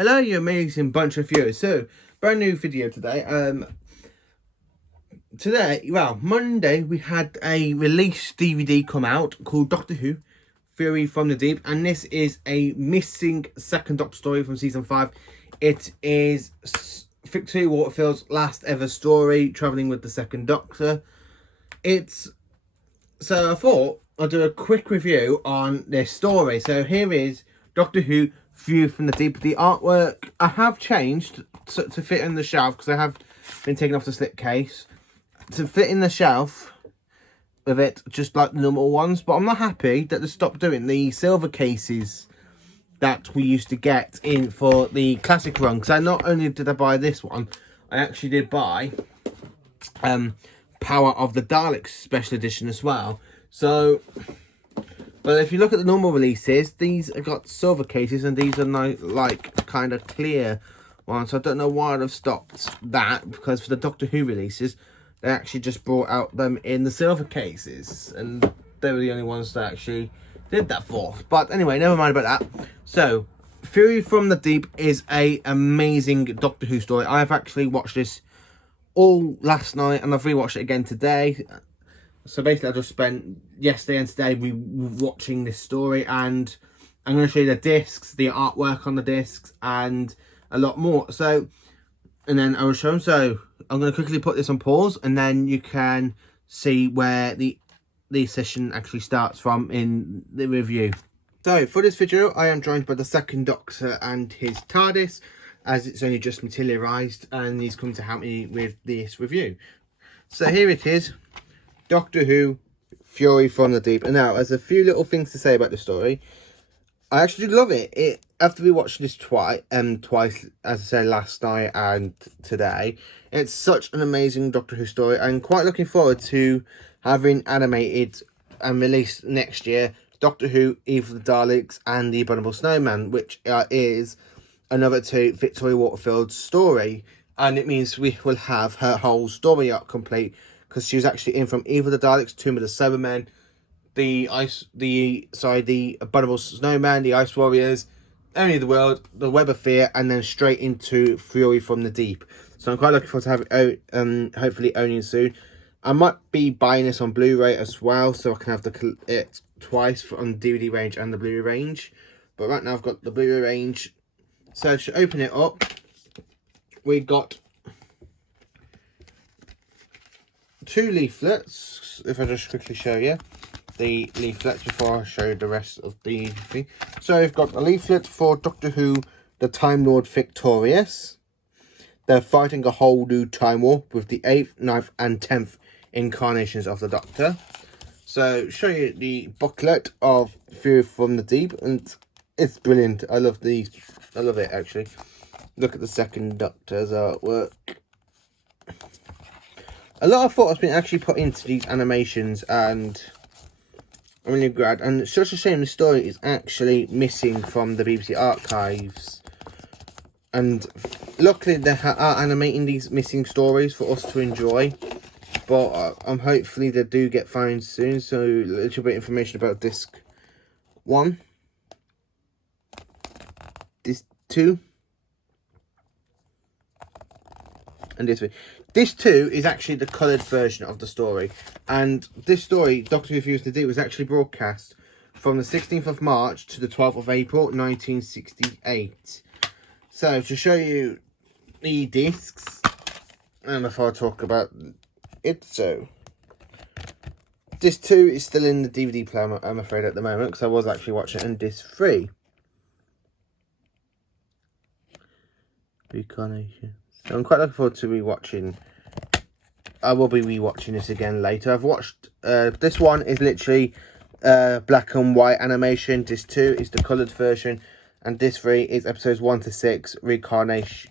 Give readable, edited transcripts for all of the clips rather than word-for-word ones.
Hello, you amazing bunch of viewers. So, brand new video today. Monday, we had a released DVD come out called Doctor Who, Fury from the Deep. And this is a missing second Doctor story from season 5. It is Victoria Waterfield's last ever story, travelling with the second Doctor. So I thought I'll do a quick review on this story. So here is Doctor Who, View from the Deep. The artwork I have changed to fit in the shelf because I have been taken off the slipcase to fit in the shelf with it just like the normal ones. But I'm not happy that they stopped doing the silver cases that we used to get in for the classic run. Because not only did I buy this one, I actually did buy Power of the Daleks special edition as well. So, but if you look at the normal releases, these have got silver cases and these are now like kind of clear ones. So I don't know why they've stopped that, because for the Doctor Who releases, they actually just brought out them in the silver cases, and they were the only ones that actually did that for. But anyway, never mind about that. So, Fury from the Deep is a amazing Doctor Who story. I have actually watched this all last night and I've rewatched it again today. So basically I just spent yesterday and today watching this story, and I'm going to show you the discs, the artwork on the discs, and a lot more. So, and then I will show them. So I'm going to quickly put this on pause, and then you can see where the session actually starts from in the review. So for this video, I am joined by the second Doctor and his TARDIS, as it's only just materialised, and he's come to help me with this review. So here it is. Doctor Who, Fury from the Deep. And now, there's a few little things to say about the story. I actually love it. After we watched this twice, as I said, last night and today, it's such an amazing Doctor Who story. I'm quite looking forward to having animated and released next year Doctor Who, Eve of the Daleks and The Abominable Snowman, which is another to Victoria Waterfield's story. And it means we will have her whole story arc complete, because she was actually in from Eve of the Daleks, Tomb of the Cybermen, the Abominable Snowman, the Ice Warriors, Enemy of the World, the Web of Fear, and then straight into Fury from the Deep. So I'm quite looking forward to have it hopefully owning soon. I might be buying this on Blu-ray as well, so I can have it twice on the DVD range and the Blu-ray range. But right now I've got the Blu-ray range. So to open it up, we got 2 leaflets. If I just quickly show you the leaflets before I show you the rest of the thing. So we've got a leaflet for Doctor Who, the Time Lord Victorious. They're fighting a whole new time war with the 8th, 9th and 10th incarnations of the Doctor. So show you the booklet of Fury from the Deep, and it's brilliant. I love these. I love it actually. Look at the second Doctor's artwork. A lot of thought has been actually put into these animations, and I'm really glad. And it's such a shame the story is actually missing from the BBC archives. And luckily they are animating these missing stories for us to enjoy. But hopefully they do get found soon. So a little bit of information about disc 1. Disc 2. And disc 3. Disc 2 is actually the coloured version of the story. And this story, Doctor Who Fury from the Deep, was actually broadcast from the 16th of March to the 12th of April, 1968. So, to show you the discs, and before I talk about it, so disc 2 is still in the DVD player, I'm afraid, at the moment, because I was actually watching it in disc 3. Reincarnation. So I'm quite looking forward to rewatching. I will be rewatching this again later. I've watched this one is literally black and white animation. Disc 2 is the coloured version, and disc 3 is episodes 1 to 6. Reincarnation.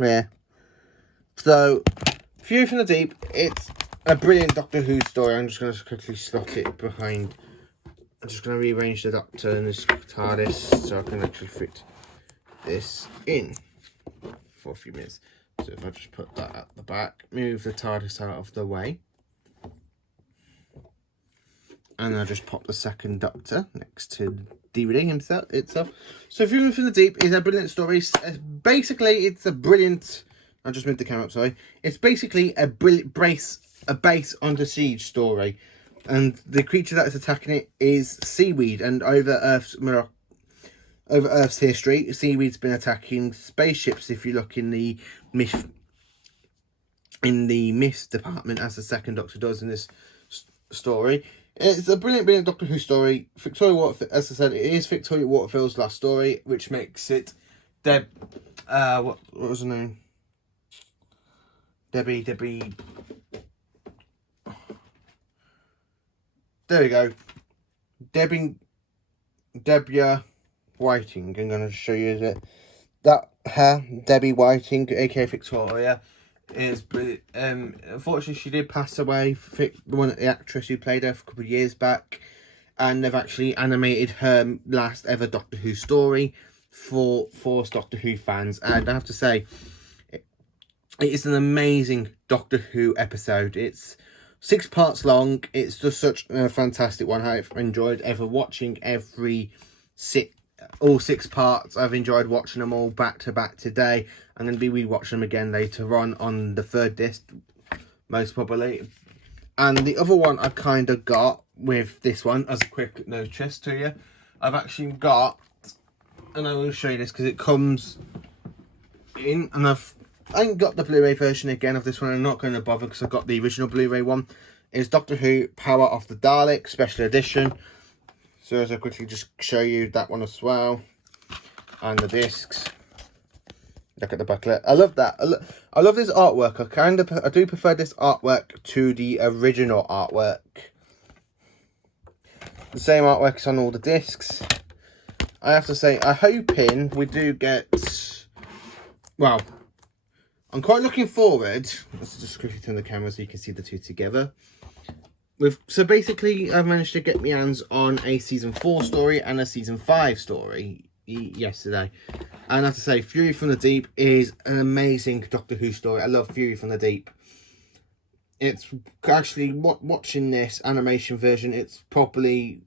Yeah. So, Fury from the Deep. It's a brilliant Doctor Who story. I'm just going to quickly slot it behind. I'm just going to rearrange the Doctor and this TARDIS so I can actually fit this in for a few minutes. So if I just put that at the back, move the TARDIS out of the way. And I'll just pop the second Doctor next to DVD itself. So Fury from the Deep is a brilliant story. Basically, it's a brilliant... I just moved the camera up, sorry. It's basically a base under siege story. And the creature that is attacking it is seaweed. And over Earth's history, seaweed's been attacking spaceships. If you look in the myth department, as the second Doctor does in this story. It's a brilliant Doctor Who story. Victoria Waterfield, as I said, it is Victoria Waterfield's last story, which makes it what was her name? Debbie. There we go. Debbie Whiting. I'm going to show you that her, Debbie Whiting, aka Victoria, is brilliant. Unfortunately, she did pass away. The actress who played her a couple of years back, and they've actually animated her last ever Doctor Who story for us Doctor Who fans. And I have to say, it is an amazing Doctor Who episode. It's 6 parts long. It's just such a fantastic one. I've enjoyed watching all 6 parts. I've enjoyed watching them all back to back today. I'm going to be rewatching them again later on the 3rd disc, most probably. And the other one I kind of got with this one, as a quick notice to you, I've actually got, and I will show you this because it comes in, and I ain't got the Blu-ray version again of this one. I'm not going to bother because I've got the original Blu-ray one. It's Doctor Who Power of the Daleks Special Edition. So as I quickly just show you that one as well, and the discs. Look at the booklet. I love that. I love this artwork. I do prefer this artwork to the original artwork. The same artwork is on all the discs. I have to say, I'm hoping we do get... Well, I'm quite looking forward. Let's just quickly turn the camera so you can see the two together. So basically, I've managed to get my hands on a season 4 story and a season 5 story yesterday. And I have to say, Fury from the Deep is an amazing Doctor Who story. I love Fury from the Deep. It's actually, watching this animation version, it's probably,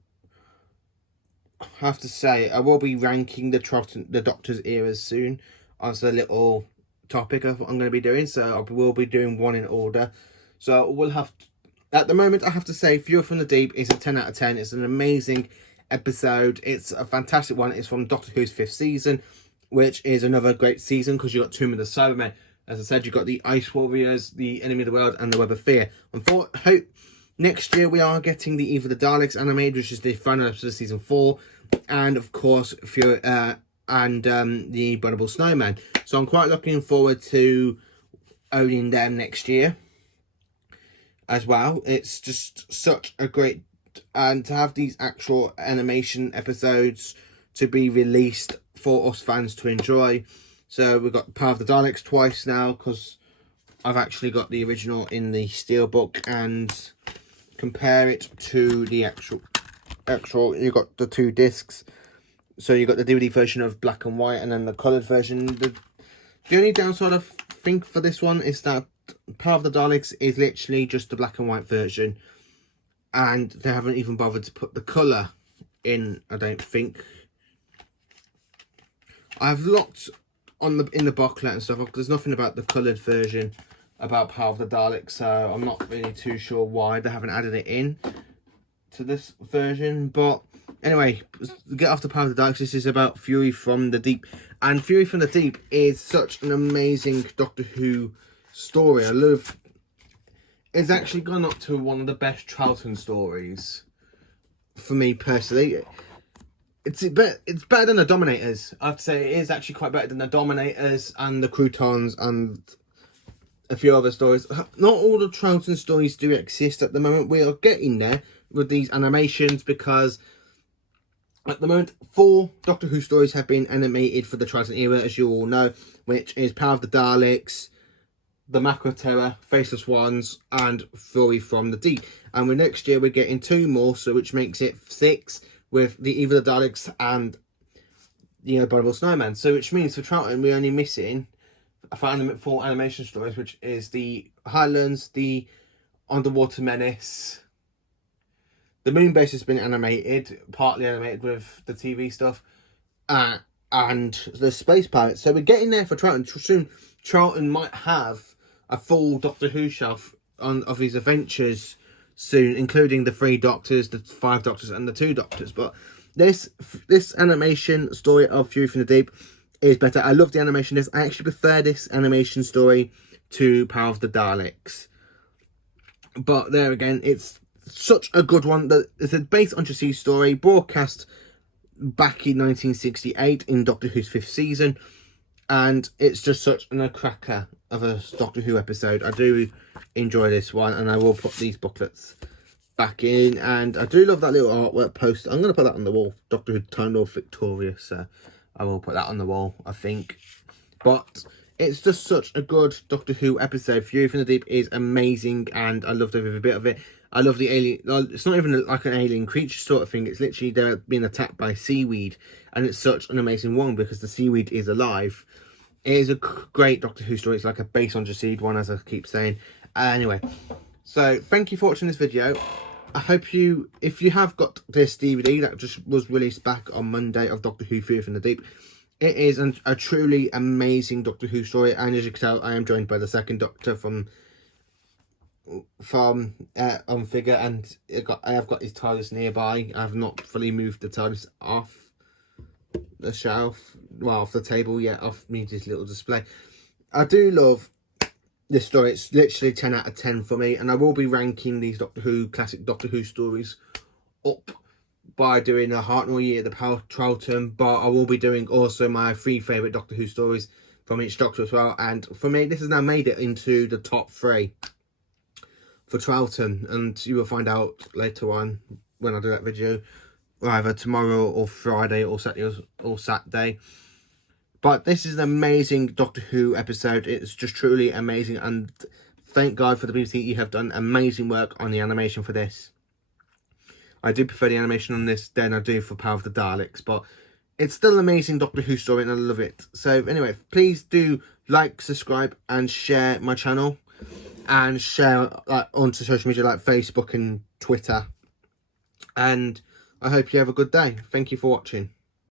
I have to say, I will be ranking the Doctor's eras soon as a little topic of what I'm going to be doing. So I will be doing one in order. So we'll have to, at the moment, I have to say, Fury from the Deep is a 10 out of 10. It's an amazing episode. It's a fantastic one. It's from Doctor Who's 5th season, which is another great season because you got Tomb of the Cybermen. As I said, you got the Ice Warriors, the Enemy of the World, and the Web of Fear. Hope next year we are getting the Eve of the Daleks animated, which is the final episode of season 4, and of course Fury and the Abominable Snowman. So I'm quite looking forward to owning them next year as well. It's just such a great, and to have these actual animation episodes to be released for us fans to enjoy. So we've got Power of the Daleks twice now, because I've actually got the original in the steelbook, and compare it to the actual you've got the 2 discs. So you've got the DVD version of black and white, and then the coloured version. The only downside I think for this one is that Power of the Daleks is literally just the black and white version, and they haven't even bothered to put the colour in, I don't think. I've looked in the booklet and stuff. There's nothing about the coloured version about Power of the Daleks, so I'm not really too sure why they haven't added it in to this version. But anyway, get off the Power of the Daleks. This is about Fury from the Deep, and Fury from the Deep is such an amazing Doctor Who story. I love. It's actually gone up to one of the best Troughton stories for me personally. It's better than the Dominators. I have to say, it is actually quite better than the Dominators and the Croutons and a few other stories. Not all the Troughton stories do exist at the moment. We are getting there with these animations, because at the moment 4 Doctor Who stories have been animated for the Troughton era, as you all know, which is Power of the Daleks, the Macro Terror, Faceless Ones, and Fury from the Deep. And next year we're getting 2 more, so which makes it 6, with the Eve of the Daleks and the Abominable Snowman. So which means for Troughton we're only missing 4 animation stories, which is the Highlands, the Underwater Menace, the The moon base has been animated, partly animated with the TV stuff, and the space pirates. So we're getting there for Troughton. Soon Troughton might have a full Doctor Who shelf of his adventures soon, including the 3 Doctors, the 5 Doctors, and the 2 Doctors. But this animation story of Fury from the Deep is better. I love the animation. I actually prefer this animation story to Power of the Daleks. But there again, it's such a good one. That it's based on Jacee's story, broadcast back in 1968 in Doctor Who's 5th season, and it's just such a cracker of a Doctor Who episode. I do enjoy this one, and I will put these booklets back in, and I do love that little artwork post. I'm going to put that on the wall. Doctor Who Time Lord Victorious, so I will put that on the wall, I think. But it's just such a good Doctor Who episode. Fury from the Deep is amazing, and I loved every bit of it. I love the alien. It's not even like an alien creature sort of thing. It's literally they're being attacked by seaweed, and it's such an amazing one because the seaweed is alive. It is a great Doctor Who story. It's like a base on Jacede one, as I keep saying. Anyway, so thank you for watching this video. I hope if you have got this DVD that just was released back on Monday of Doctor Who Fury from the Deep, it is a truly amazing Doctor Who story, and as you can tell, I am joined by the 2nd Doctor from Figure, and I have got his TARDIS nearby. I have not fully moved the TARDIS off the shelf, well, off the table yet, off Media's little display. I do love this story. It's literally 10 out of 10 for me, and I will be ranking these classic Doctor Who stories up by doing the Hartnell Year, the Troughton, but I will be doing also my 3 favourite Doctor Who stories from each Doctor as well. And for me, this has now made it into the top 3 for Troughton, and you will find out later on when I do that video, either tomorrow or Friday or Saturday. But this is an amazing Doctor Who episode. It's just truly amazing, and thank God for the BBC. You have done amazing work on the animation for this. I do prefer the animation on this than I do for Power of the Daleks, but it's still an amazing Doctor Who story, and I love it. So anyway, please do like, subscribe, and share my channel, and share onto social media like Facebook and Twitter. And I hope you have a good day. Thank you for watching.